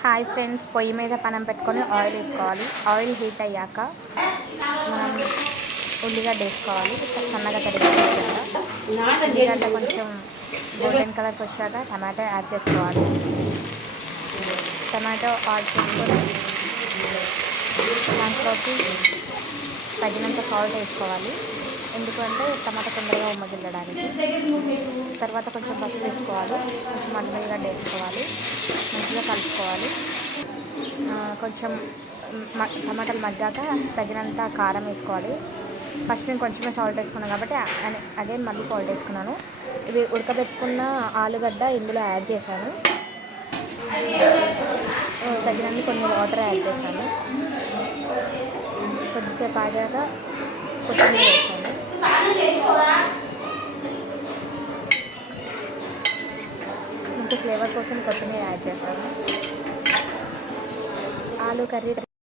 Hi friends, పొయ్యి మీద పనం పెట్టుకొని ఆయిల్ వేసుకోవాలి. ఆయిల్ హీట్ అయ్యాక మనం ఉల్లిగడ్డ వేసుకోవాలి. సన్నగా తరిగిన ఉల్లిగడ్డ కొంచెం గోల్డెన్ కలర్కి వచ్చాక టమాటో యాడ్ చేసుకోవాలి. టమాటో యాడ్ చేసుకొని దాంట్లోకి తగినంత సాల్ట్ వేసుకోవాలి. ఎందుకంటే టమాటా తొందరగా ఉమ్మగిల్లడానికి. తర్వాత కొంచెం పసుపు వేసుకోవాలి. కొంచెం ఉల్లిగడ్డ వేసుకోవాలి. మంచిగా కలుపుకోవాలి. కొంచెం టమాటాలు మగ్గాక తగినంత కారం వేసుకోవాలి. ఫస్ట్ నేను కొంచెమే సాల్ట్ వేసుకున్నాను కాబట్టి అగైన్ మళ్ళీ సాల్ట్ వేసుకున్నాను. ఇవి ఉడకబెట్టుకున్న ఆలుగడ్డ ఇందులో యాడ్ చేశాను. తగినన్ని కొన్ని వాటర్ యాడ్ చేశాను. కొద్దిసేపు ఆగాక కొత్తిమీర వేసాను. మంచి ఫ్లేవర్ కోసం కొత్తిమీర యాడ్ చేశాను. ఆలు కర్రీ